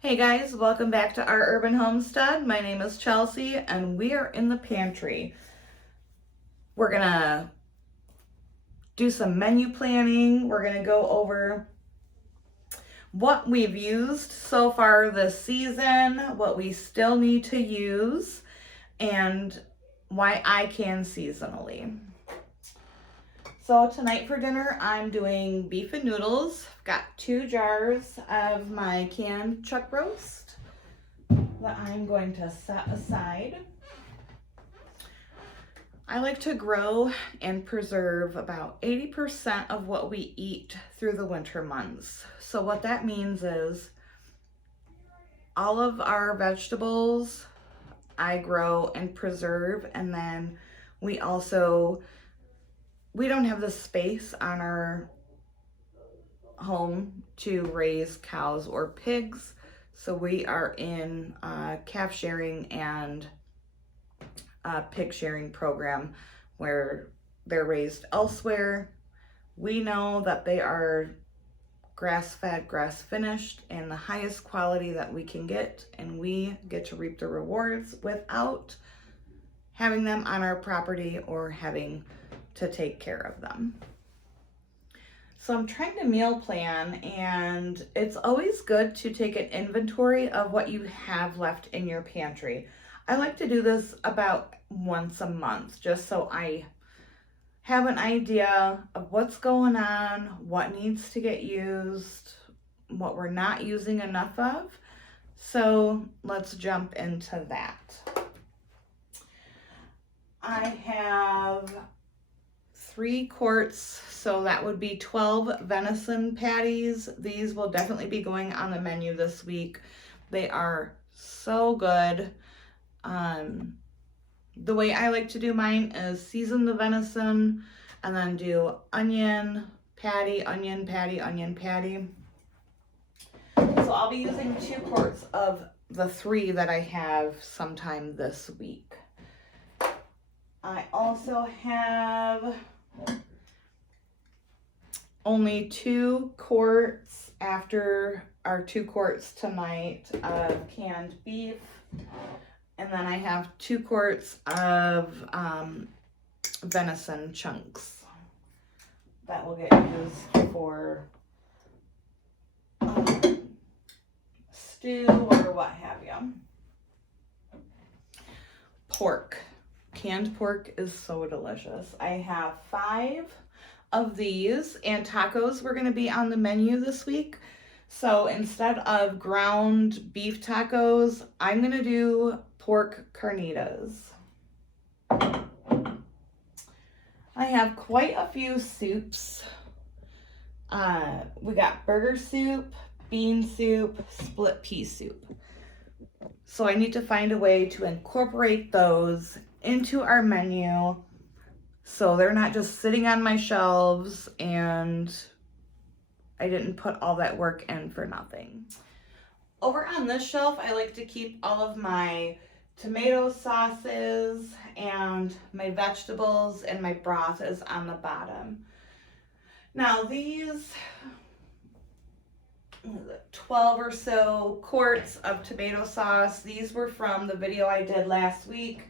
Hey guys, welcome back to our urban homestead. My name is Chelsea and we are in the pantry. We're gonna do some menu planning. We're gonna go over what we've used so far this season, what we still need to use, and why I can seasonally. So tonight for dinner, I'm doing beef and noodles. I've got 2 jars of my canned chuck roast that I'm going to set aside. I like to grow and preserve about 80% of what we eat through the winter months. So what that means is all of our vegetables I grow and preserve, and then we don't have the space on our home to raise cows or pigs. So we are in calf sharing and pig sharing program where they're raised elsewhere. We know that they are grass-fed, grass-finished, and the highest quality that we can get, and we get to reap the rewards without having them on our property or having to take care of them. So I'm trying to meal plan, and it's always good to take an inventory of what you have left in your pantry. I like to do this about once a month, just so I have an idea of what's going on, what needs to get used, what we're not using enough of. So let's jump into that. I have 3 quarts, so that would be 12 venison patties. These will definitely be going on the menu this week. They are so good. The way I like to do mine is season the venison and then do onion patty, onion patty, onion patty. So I'll be using 2 quarts of the 3 that I have sometime this week. I also have only 2 quarts after our 2 quarts tonight of canned beef. And then I have 2 quarts of venison chunks that will get used for stew or what have you. Pork. Canned pork is so delicious. I have 5 of these, and tacos were going to be on the menu this week. So instead of ground beef tacos, I'm going to do pork carnitas. I have quite a few soups. We got burger soup, bean soup, split pea soup. So I need to find a way to incorporate those into our menu so they're not just sitting on my shelves and I didn't put all that work in for nothing. Over on this shelf, I like to keep all of my tomato sauces and my vegetables, and my broth is on the bottom. Now these 12 or so quarts of tomato sauce, these were from the video I did last week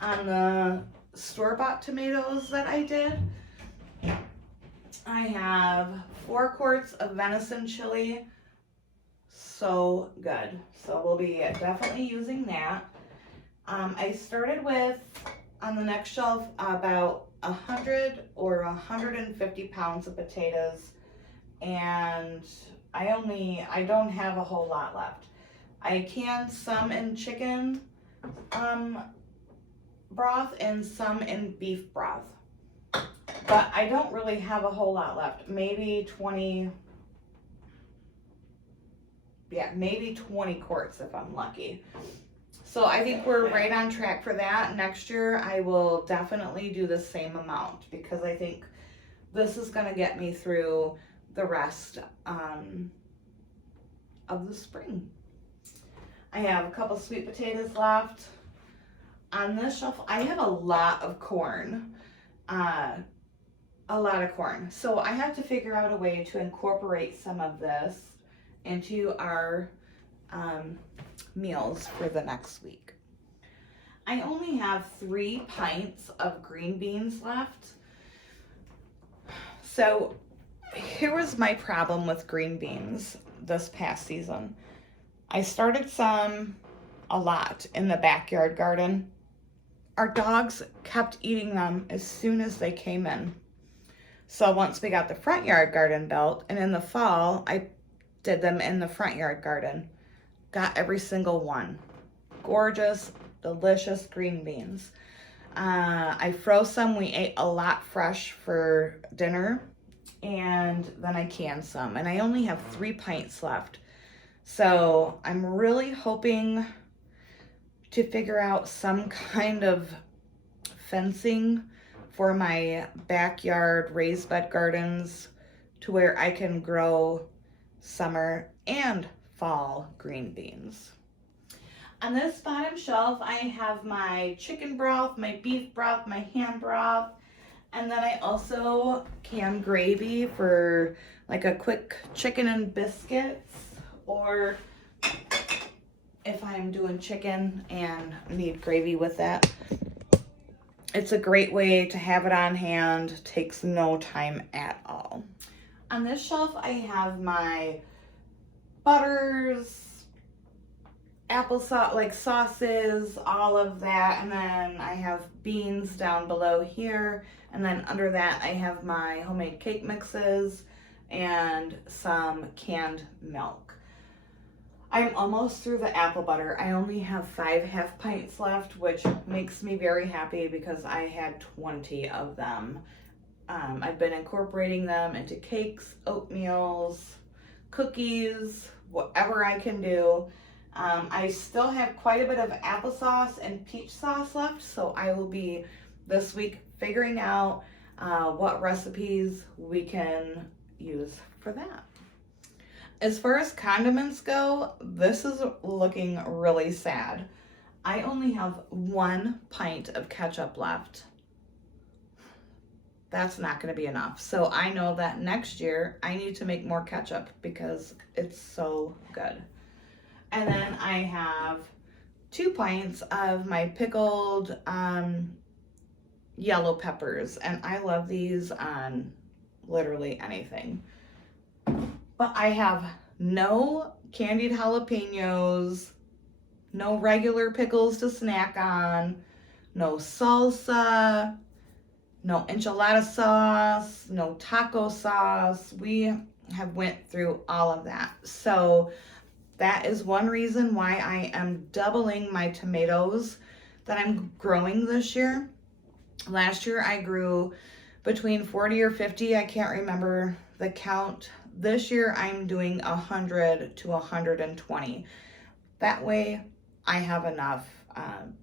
on the store-bought tomatoes that I did. I have 4 quarts of venison chili. So good. So we'll be definitely using that. I started with, on the next shelf, about 100 or 150 pounds of potatoes, and I don't have a whole lot left. I canned some in chicken broth and some in beef broth, but I don't really have a whole lot left. Maybe 20 quarts if I'm lucky. So I think we're right on track for that. Next year I will definitely do the same amount because I think this is going to get me through the rest of the spring. I have a couple sweet potatoes left. On this shelf I have a lot of corn. So I have to figure out a way to incorporate some of this into our meals for the next week. I only have 3 pints of green beans left. So here was my problem with green beans this past season. I started a lot in the backyard garden. Our dogs kept eating them as soon as they came in. So once we got the front yard garden built, and in the fall, I did them in the front yard garden. Got every single one. Gorgeous, delicious green beans. I froze some. We ate a lot fresh for dinner, and then I canned some. And I only have 3 pints left. So I'm really hoping to figure out some kind of fencing for my backyard raised bed gardens to where I can grow summer and fall green beans. On this bottom shelf, I have my chicken broth, my beef broth, my ham broth, and then I also can gravy for like a quick chicken and biscuits, or if I'm doing chicken and need gravy with that. It's a great way to have it on hand. Takes no time at all. On this shelf, I have my butters, applesauce, like sauces, all of that. And then I have beans down below here. And then under that, I have my homemade cake mixes and some canned milk. I'm almost through the apple butter. I only have 5 half pints left, which makes me very happy because I had 20 of them. I've been incorporating them into cakes, oatmeals, cookies, whatever I can do. I still have quite a bit of applesauce and peach sauce left, so I will be this week figuring out what recipes we can use for that. As far as condiments go, this is looking really sad. I only have 1 pint of ketchup left. That's not going to be enough. So I know that next year I need to make more ketchup because it's so good. And then I have 2 pints of my pickled yellow peppers. And I love these on literally anything. But I have no candied jalapenos, no regular pickles to snack on, no salsa, no enchilada sauce, no taco sauce. We have went through all of that. So that is one reason why I am doubling my tomatoes that I'm growing this year. Last year I grew between 40 or 50. I can't remember the count. This year I'm doing 100 to 120. That way I have enough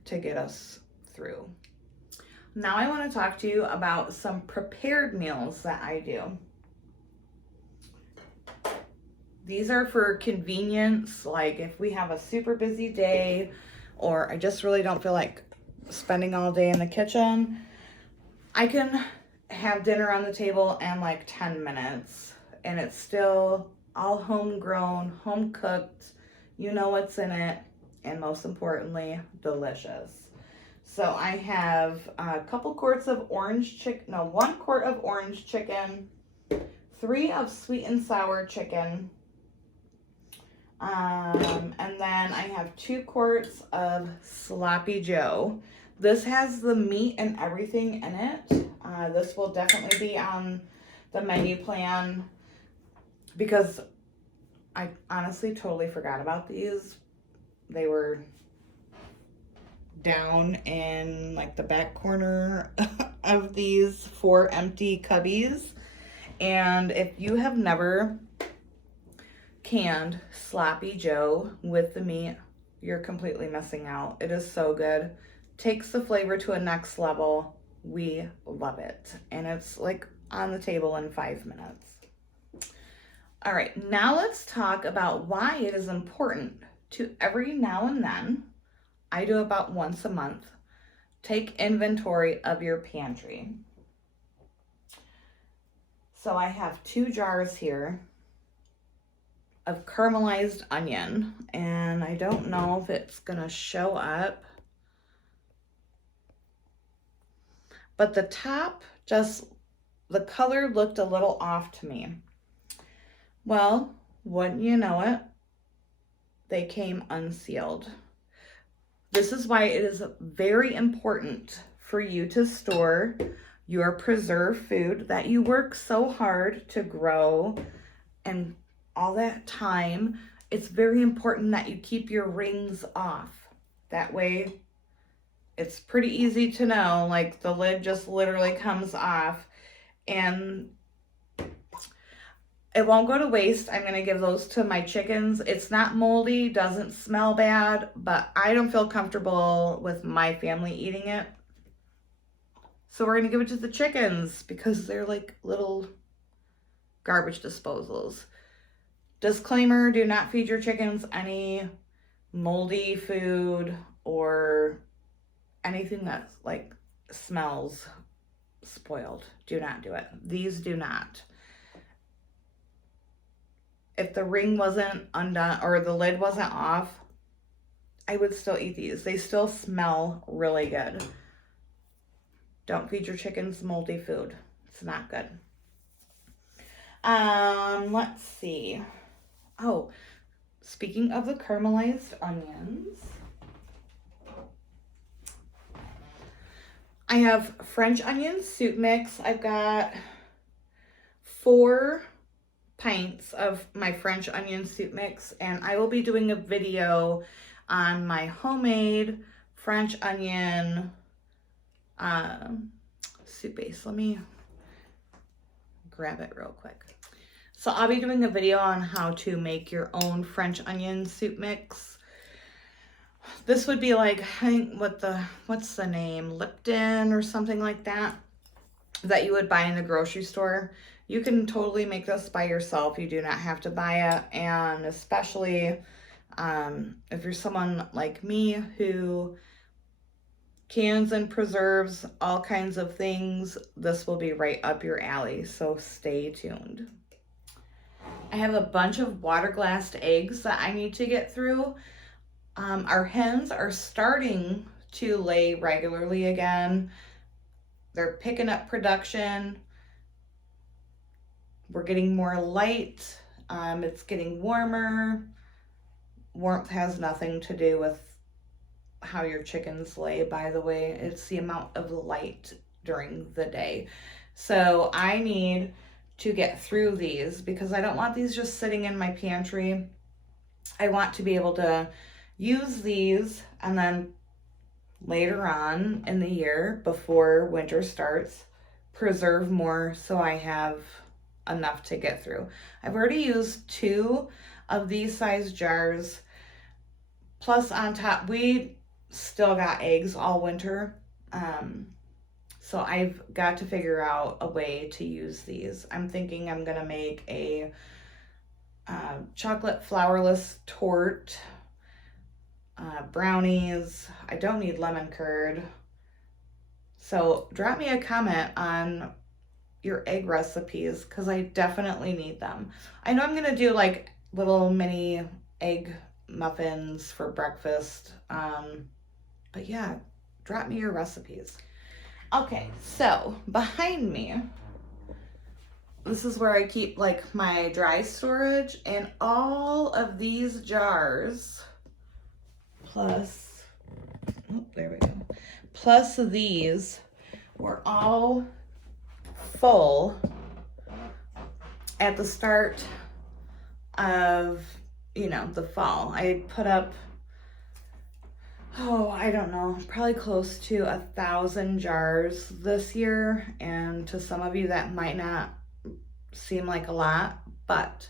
to get us through. Now I want to talk to you about some prepared meals that I do. These are for convenience, like if we have a super busy day or I just really don't feel like spending all day in the kitchen, I can have dinner on the table in like 10 minutes. And it's still all homegrown, home cooked. You know what's in it. And most importantly, delicious. So I have a couple quarts of orange chicken, no, 1 quart of orange chicken, 3 of sweet and sour chicken. And then I have 2 quarts of sloppy Joe. This has the meat and everything in it. This will definitely be on the menu plan, because I honestly totally forgot about these. They were down in like the back corner of these 4 empty cubbies. And if you have never canned sloppy Joe with the meat, you're completely missing out. It is so good. Takes the flavor to a next level. We love it. And it's like on the table in 5 minutes. All right, now let's talk about why it is important to every now and then, I do about once a month, take inventory of your pantry. So I have 2 jars here. of caramelized onion, and I don't know if it's gonna show up, but the top, just the color looked a little off to me. Well, wouldn't you know it, they came unsealed. This is why it is very important for you to store your preserved food that you work so hard to grow and all that time. It's very important that you keep your rings off. That way it's pretty easy to know, like the lid just literally comes off and it won't go to waste. I'm going to give those to my chickens. It's not moldy, doesn't smell bad, but I don't feel comfortable with my family eating it. So we're going to give it to the chickens because they're like little garbage disposals. Disclaimer, do not feed your chickens any moldy food or anything that like smells spoiled. Do not do it. These do not. If the ring wasn't undone or the lid wasn't off, I would still eat these. They still smell really good. Don't feed your chickens moldy food. It's not good. Let's see. Oh, speaking of the caramelized onions, I have French onion soup mix. I've got 4 pints of my French onion soup mix, and I will be doing a video on my homemade French onion soup base. Let me grab it real quick. So I'll be doing a video on how to make your own French onion soup mix. This would be like, I think, what's the name? Lipton or something like that you would buy in the grocery store. You can totally make this by yourself. You do not have to buy it. And especially if you're someone like me who cans and preserves all kinds of things, this will be right up your alley. So stay tuned. I have a bunch of water glassed eggs that I need to get through. Our hens are starting to lay regularly again. They're picking up production. We're getting more light. It's getting warmer. Warmth has nothing to do with how your chickens lay, by the way. It's the amount of light during the day. So I need to get through these because I don't want these just sitting in my pantry. I want to be able to use these and then later on in the year before winter starts, preserve more so I have enough to get through. I've already used 2 of these size jars. Plus on top, we still got eggs all winter. So I've got to figure out a way to use these. I'm thinking I'm gonna make a chocolate flourless torte, brownies. I don't need lemon curd. So drop me a comment on your egg recipes because I definitely need them. I know I'm gonna do like little mini egg muffins for breakfast. But yeah, drop me your recipes. Okay, so behind me, this is where I keep like my dry storage, and all of these jars plus, oh, there we go, plus these were all full at the start of, the fall. I put up, I don't know, probably close to 1,000 jars this year. And to some of you that might not seem like a lot, but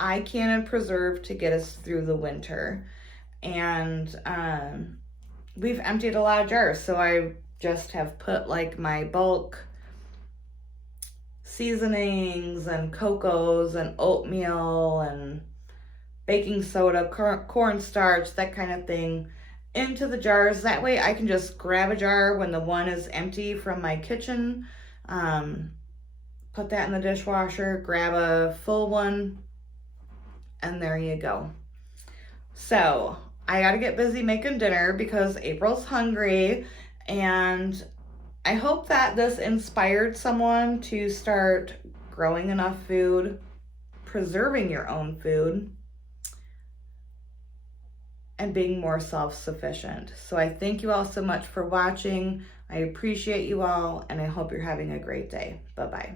I can and preserve to get us through the winter. And we've emptied a lot of jars. So I just have put like my bulk seasonings and cocos and oatmeal and baking soda, cornstarch, that kind of thing into the jars. That way I can just grab a jar when the one is empty from my kitchen, put that in the dishwasher, grab a full one, And there you go. So I got to get busy making dinner because April's hungry. And I hope that this inspired someone to start growing enough food, preserving your own food, and being more self-sufficient. So I thank you all so much for watching. I appreciate you all, and I hope you're having a great day. Bye-bye.